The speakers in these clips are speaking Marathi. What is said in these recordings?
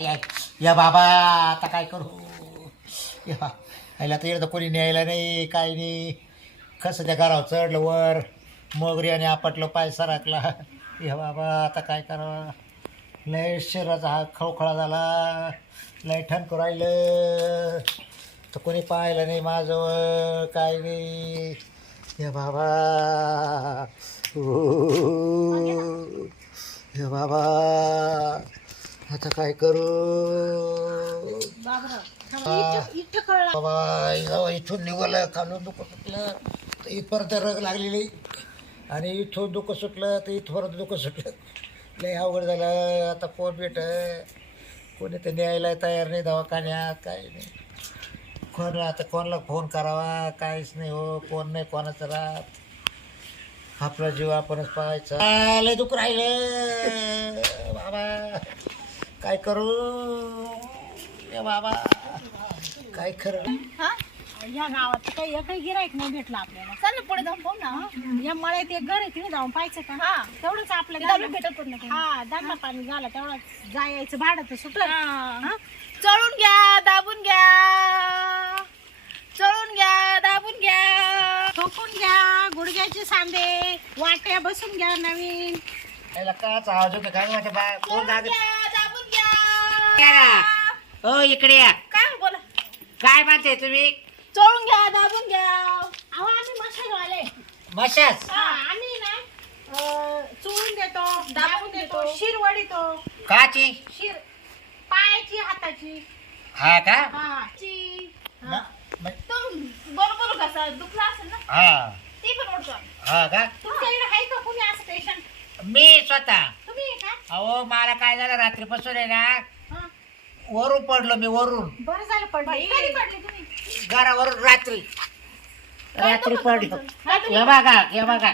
या- बाबा आता काय करू? या तर येतं कोणी न्यायला नाही काय नाही. कसं त्या घरावर चढलं वर मोगरी आणि आपटलं पाय सरकला. या बाबा आता काय करावं? लय शरीराचा हा खळखळा झाला. लय ठणकं राहिलं. तर कोणी पाहिलं नाही माझं काय नाही. या बाबा. या बाबा. आता काय करू? बाबा इथं- इथून निघालं खालून दुःख सुटलं तर इथपर्यंत रग लागलेली. आणि इथून दुःख सुटलं तर इथपर्यंत दुःख सुटलं. लय अवघड झालं. आता कोण भेट कोणी तर न्यायला तयार नाही दवाखान्यात? काय नाही. कोण आता कोणाला फोन करावा? काहीच नाही हो. कोण नाही कोणाचं राहत. आपला जीव आपणच पाहायचा. लय दुःख राहिलं. बाबा. काय करू? ए बाबा काय खरं? हा? या गावात काही एकही गिरायक नाही भेटलं आपल्याला. चल ना पुढे जाऊन पाहू ना या मळ्यात एक घर आहे तिने जाऊन पाहायचं का? हा. तेवढंच आपल्याला भेटत पण नाही. हा दांडा पाणी झालं तेवढं जायचं भाडं तर सुटलं. चळून घ्या दाबून घ्या. चळून घ्या दाबून घ्या. ठोकून घ्या गुडघ्याचे सांदे वाट्या बसून घ्या नवीन. याला काच आवाज होतो काय वाटत बा कोण हो इकडे या. काय बोला? काय म्हणते तुम्ही? चळून घ्या दाबून घ्या. अहो आम्ही मशालवाले मशास हा, आम्ही ना अं, चोळून देतो दाबून देतो शिर वडितो काची? शिर पायाची हाताची. हा का? हा ची. न- म- बरोबर कसा दुखला असेल ना? हा. ती पण ओढतो हा का? तुमच्या इकडे आहे का कुणी असं पेशंट मी स्वतः. तुम्ही आहे का? अहो मला काय झालं रात्रीपासून आहे ना. वरून पडलो मी वरून. बरं झालं पडले. कधी पडले तुम्ही? घरावरून रात्री. रात्री दुखत पडलो? हे बघा हे बघा.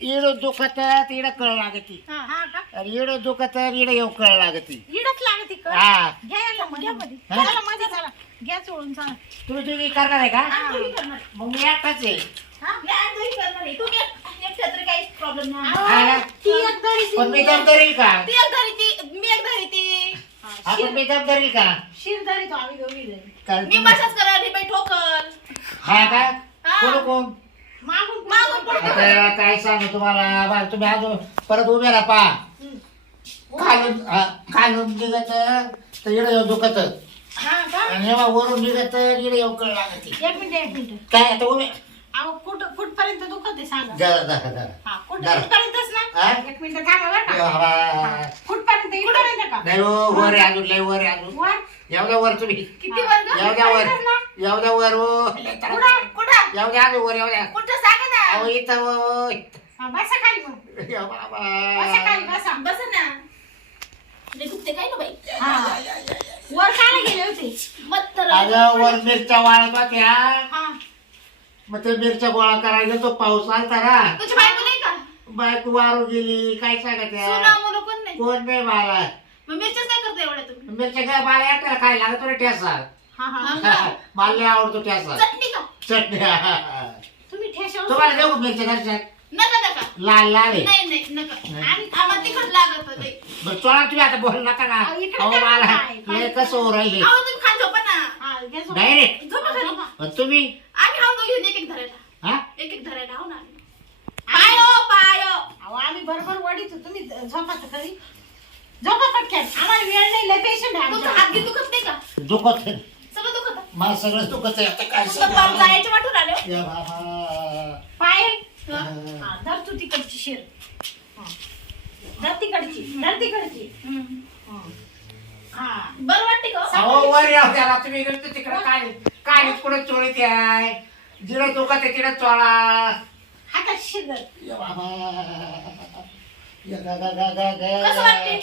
इड दुखत इड कळ लागती. हा हा का? आणि इड दुखत इड येऊ कळ लागती. इडच लागत हा. घ्या याला मध्ये मध्ये हा? चला मध्ये चला. घ्या चोळून चला. तुम्ही तुम्ही करणार आहे का? हा, तुम्ही करणार. मग मी एकटाच आहे. हा? तुम्ही एकट्या तरी काहीच प्रॉब्लेम हा. नाही. ती एक धरी ती पण मी दम धरील का? ती एक धरी ती मी एक धरी ती आपण मी दम धरील का? शिर धरी तो आम्ही दोघी धरी कारण मी तुम्ही- मसाज करा बाई ठोकल हा का? हा. कोण कोण? मागून मागून पडतो. आता काय सांगू तुम्हाला? बा, तुम्ही अजून परत उभे राहा पा खालून हा, खालून निघत तर इकडे येऊ दुखत. हा का? आणि जेव्हा वरून निघत इकडे येऊ कळ लागते एक मिनिट एक मिनिट. काय आता उभे अहो कुठ कुठपर्यंत दुखत आहे सांगा. जरा जरा हा कुठ जरा. कुठपर्यंतच ना? एक मिनिट थांबा बरं ए का बाबा. कुठपर्यंत इथपर्यंत का? नाही वर आहे अजून लय वर आहे अजून. वर? वर तुम्ही. किती वर्ग वर. इथपर्यंतच ना? वर हो. कुठं? अजून वर द्या कुठं सांगा ना? अहो इथं हो. हा, बसा खाली मग. या बसा बाबा खाली बसा. बस ना. लय दुखते काय ना बाई? हा. वर खायला गेले होते? मत तर अगं वर मिरच्या वाळत होत्या. हा. मग ते मिरच्या गोळा करायला तो पाऊस आलता ना. तुझी बायको नाही का? बायको वारू गेली काय सोना मुलं कोण नाही? कोण नाही मला मग मिरच्याच काय करते एवढ्या तुम्ही? मिरच्या काय मला एकट्याला काय लागत रे ठेसा हा हा. हा का? मला लय आवडतो ठेसा चटणी का? चटणी तुम्ही ठेशावर तुम्हाला देऊ का मिरच्या दर्शन नका नका. लाल लाल आहे. नाही नाही नका. नाही. आम्ही आम्हाला तिखट लागत नाही बरं चोळा तुम्ही आता बोल नका ना. अहो, इकडे अहो काय मला काय? लय कसं हो राहिले अहो तुम्ही खात झोपा ना. हा घ्या झोप. नाही रे झोपा. घरी पण तुम्ही आम्ही हाव दोघी जण एक एक धरायला हा एक एक धरायला हाव ना आम्ही. पाय पाय हो. अहो आम्ही बरोबर वडीत तुम्ही झोपा तर खरी झोपा पटक्यात आम्हाला वेळ नाही लय पेशंट आहे तुमचा हात आमच्या. घे दुखत नाही का दुखत आहे. सगळं दुखत मला सगळं दुखत आहे आता काय तुमचं पाम सांगावं? जायच्या वाटून आले हो. या बाबा पाय हा. हा, धर तू तिकडची शिर हा. धर तिकडची धर तिकडची हम्म. हा बरं वाटते का हो? अहो वर याव त्याला तुम्ही नुसतं तिकडं काय काय कुठं चोळीत आहे जिडं दुखत आहे तिकडं चोळा. हातात शिर धर या बाबा. या गा गा गा गा गा. कसं वाटते?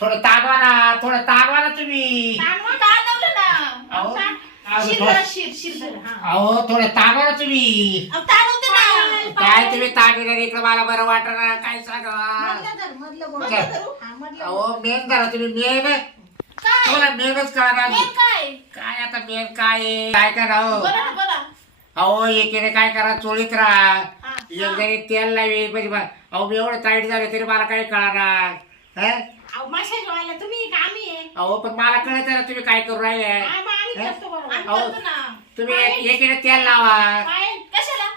थोडं ताणवा ना थोडं ताणवा ना तुम्ही. ताणवं ताणवलं ना. अहो, अहो, शिर थोडं- धरा, शिर शिर धरा. हा. अहो थोडं ताणवा ना तुम्ही. अहो, ना. काय तुम्ही ताणविणार इकडं मला बरं वाटणार काय सांगा. मधलं धर मधलं बोट काय? धरू. हा, मधलं अहो मेन धरा तुम्ही मेन काय? तुम्हाला मेनच करा मेन काय? काय आता मेन काय? आहे? काय करा हो? बोला ना बोला. अहो एकीने काय करा चोळीत राहा हा. एक तेल लावी म्हणजे बा- अहो मी एवढं ताईट झाले तरी मला काही कळणार हा? अहो मशाज व्हायला तुम्ही का आम्ही आहे अहो पण मला कळत ना तुम्ही काय करू राहिले हा, मग आम्ही हा? करतो बरोबर आम्ही अहो. करतो ना तुम्ही एक- एकीने तेल लावा पाय कशाला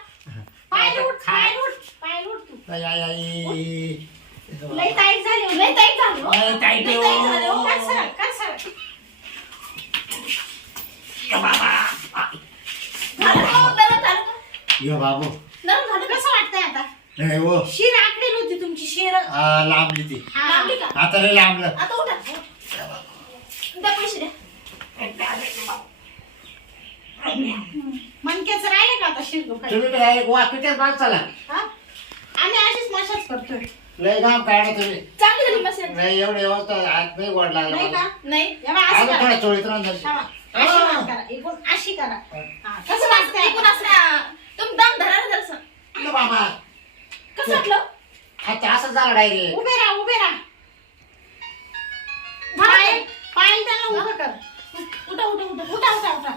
पाय उठ खा. पाय उठ पाय उठ तू आई, आई, आई. लई ताईट झाली हो, लय ताईट झाली हो. लय ताईट लय हो. ताईट झाली हो. कर सरळ, कर सरळ. यो बाबा झालं का हो? नरम झालं का? यो बाबू. नरम झालं? कसं वाटतंय आता? नाही हो शिर आकडेल होती तुमची शिर. आ, लांबली ती. हा. लांबली का? आता लय लांबलं. आता उठा. द्या पैसे द्या. मनक्याचं राहिलं का आता शिर दुखायला? तुम्ही तर डायरेक्ट वाकिट्याच माणसाला? हा? आम्ही अशीच मशाज करतोय. लय काम काढा तुम्ही. चांगली झाली नाही एवढे व्यवस्था हात नाही गोड लागला नाही मला. का? नाही. हे असं करा. थोडा चोळीत राहून जाईल. थांबा. अशी मान करा. एकूण अशी करा. हा, कसं वाटतंय ऐकून असल्या तुम्ही दम धरा ना जरासं. बाबा. कसं वाटलं? हा असं झालं डायरेक्ट उभे राहा उभे राहा. पाय पाय त्यांना उभं कर. उठा उठा उठा उठा उठा उठा.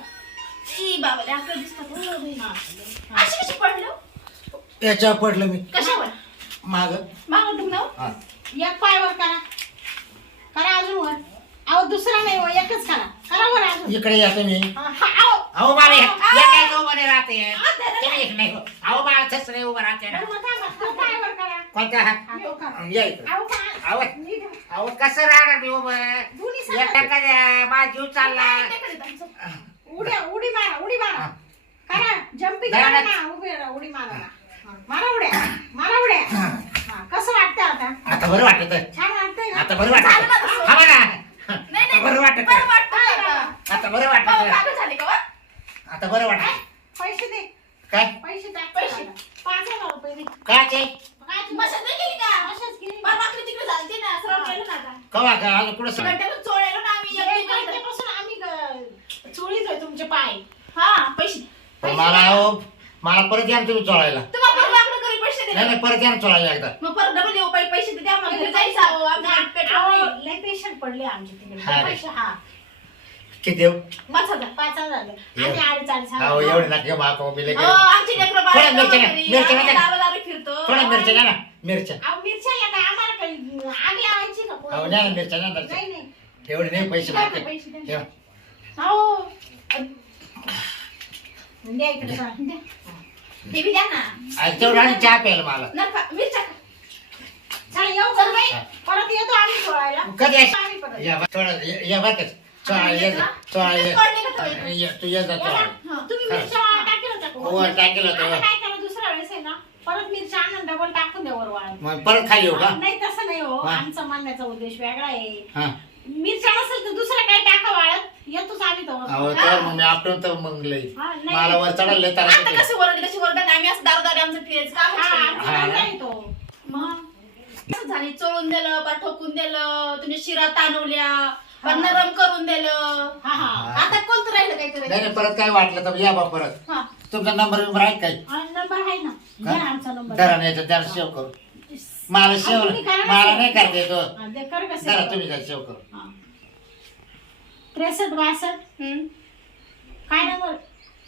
ई बाबा आकडे दिसतात. हो बाई. अशी कशी पडलो याच्यावर पडलं मी. कशावर? माग. मागं टुकणावर हा. एक पायवर करा. करा अजून वर अहो दुसरा नाही हो एकच करा करा अजून इकडे या तुम्ही हा, हा, अहो. अहो मला अहो, एक नाही राहते हा, धरा. तुम्ही एक नाही अहो मला तसं नाही उभं राहते ना बरं, मग थांबा. तो पायवर करा कोणता हा? तो करा. या इकडं अहो, पा- अहो. नीट. अहो कसं राहणार मी उभं दोन्ही एक टक्का द्या माझा जीव चालला काय करायचं आमचं? उड्या उडी मारा उडी मारा. करा जम्पिंग करा. ना उभी राहा उडी मारा ना. हा, मारा उड्या मारा उड्या हा, कसं वाटतं आता आता बरं वाटत छान वाटतंय ना आता बरं वाटत? हा बघा नाही आता नाही बरं वाटत बरं वाटतं आता. आता बरं भाऊ, वाटत कागद झाले का वा? आता बरं वाटत पैसे दे. काय? पैसे टाक पैसे. पाच हजार रुपये दे काय ते? काय तू मशाज नाही केली का? मशाज केली बरं, वाकडे तिकडे झालते ना, सरळ केलं ना आता. कवा का? अजून कुठं सांग गड्ड्यातून चोळलेलं ना आम्ही, एक एक दिवस. तारखेपासून आम्ही ग- चोळीतोय तुमचे पाय. हा, पैसे. पण मला अहो, मला परत या ना तुम्ही चोळायला. घरी पैसे. नाही नाही परत या ना चोळायला एकदा. मग परत डबल येऊ पैसे दे, आम्हाला घरी जायचं. अहो, आमचं पेट- पेट अहो, नाही. लय पेशंट पडले आमचे तिकडे. हा रे. पैसे हा. किती देऊ पाच हजार. पाच अडीच अहो एवढे माको बिले अहो, आमची लेकरं बाळं थोड्या मिरच्या मिरच्या आम्ही घ्या. दारोदारी फिरतो. थोड्या मिरच्या घ्या ना मिरच्या अहो मिरच्याला काय आम्हाला काही आग लावायची का अहो कोणी? नाही ना मिरच्या नाही नाही मिरच्या. नाही एवढे नाही पैसे द्या ना, लागते पैसे द्या. ठेवा. द्या इकडे जरा. द्या. ते बी द्या ना. आज तेवढं आणि चहा प्यायला मला नका, मिरच्या खा. चला येऊ का बाई? परत येतो आम्ही सोडायला कधी आहे? आम्ही परत या बा- थोडं ये- ये बरं का चोळा ये जा. चोळा ये पडले का थोडे? ये, तू ये जा या चोळा बा, तुम्ही मिरच्या टाकेल होत्या का? वर टाकेल होत्या, आता वर. काय करा दुसऱ्या वेळेस आहे ना परत मिरच्या आणून डबल टाकून द्या वर वाळत मग परत खाली येऊ का नाही तसं नाही हो हा. आमचा म्हणण्याचा उद्देश वेगळा आहे हा मिरच्या नसेल तर दुसरं काय टाका वाळत येतोच आम्ही तो अहो तर मग मी आपटून तर मग लई हा, नाही. मला वर चढायला आता. कशी ओरडली कशी ओरडली आम्ही असं दारोदारी आमचं फिरायचं काम हा, असतं. आमचा हा. धंदा आहे तो मग असं झाली चोळून दिलं पर ठोकून दिलं तुझ्या शिरा ताणवल्या पर नरम करून दिलं. हा हा. आता कोणतं राहिलं काय नाही करायचं नाही परत काय वाटलं तर या बा परत. हा. तुमचा नंबर बिंबर आहे काय हा, नंबर आहे ना? द्या आमचा नंबर धरा करू. मला सेव तुम्ही करा ना मला. नाही करता येतो हा, दे, कर कसं जरा तुम्ही जरा सेव करू. हा. त्रेसष्ट बासष्ट? हम्म. काय नंबर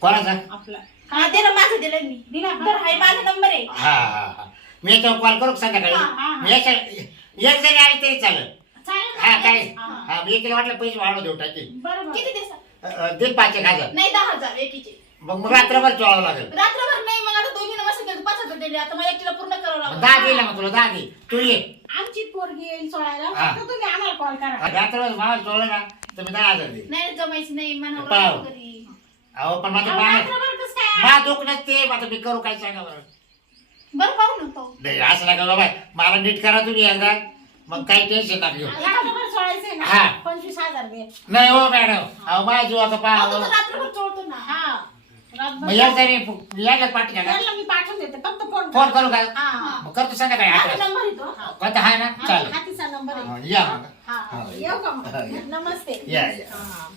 कोणाचा? आपला. हा दे ना माझं दिलं मी. दिला का? तर हाय माझा नंबर आहे. हा हा हा. मी याच्यावर कॉल करू का संध्याकाळी? हा, हा, हा. मी याच्या एक जरी आली तरी चालेल. चालेल हा ना? काय हा. हा मी एकीला वाटलं पैसे वाढव देऊ टाकी बरोबर. किती दिवसात? दे पाच एक हजार. नाही दहा हजार एकीचे. मग मग रात्रभर चोळावं लागेल. रात्रभर नाही मग आता केलं पाच हजार दिले. आता मला एकटीला पूर्ण करावं मग लागलं दहा देईल मग तुला दहा दे. तू ये. आमची पोरगी येईल सोडायला हा. तुम्ही आम्हाला कॉल करा. रात्रभर मला चोळलं ना तर मी दहा हजार दे नाही जमायचं नाही पाव. मनावर घरी. अहो पण माझं अहो, बाळ रात्रभर कसं काय? मा दुख नसते आता मी करू काय सांगा बरं? बरं पाहू ना पाहू नाही असं नका बाबा. मला नीट करा तुम्ही एकदा. मग काही टेन्शन नका घेऊ? रात्रभर सोडायचंय हा. ना? पंचवीस हजार दे. नाही हो मॅडम. अहो माझा जीव आता अहो, पहा तो तर रात्रभर चोळतो ना. हा. मग रात्रभर या तरी यायला पाठी का त्याला मी पाठवून देते. फक्त फोन फोन करू का हा. हा मग करतो सांगा काय आता नंबर येतो. कोणता? आहे ना? हा, चालेल. हातीचा नंबर हा, आहे या मग हा. हा, येऊ का मग? हा, या. नमस्ते. या, या. हा.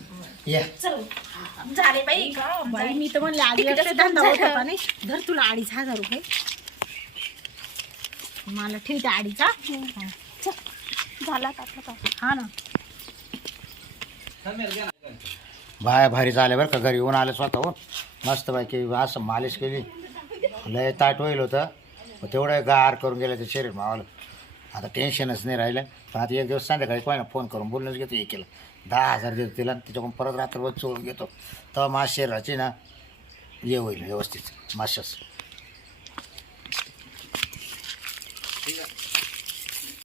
या. चल. झाले बाई. बाई. मी तर म्हणले आधी धंदा होत झालं. होता नाही? धर तुला अडीच हजार रुपये. मला ठेवते अडीचा. झाला हा ना. बाय भारी झाले बरं का घरी येऊन आले स्वतःहून मस्त पैकी असं मालिश केली. लय ताट होईल होतं. मग तेवढं गार करून गेलं ते शरीर मावाला. आता टेन्शनच नाही राहिलं. पण आता एक दिवस संध्याकाळी कोणा फोन करून बोलणंच घेतो एकीला दहा हजार देतो तिला त्याच्याकडून परत रात्रभर चोळून घेतो. तेव्हा माझ्या शरीराची ना हे होईल व्यवस्थित. माशास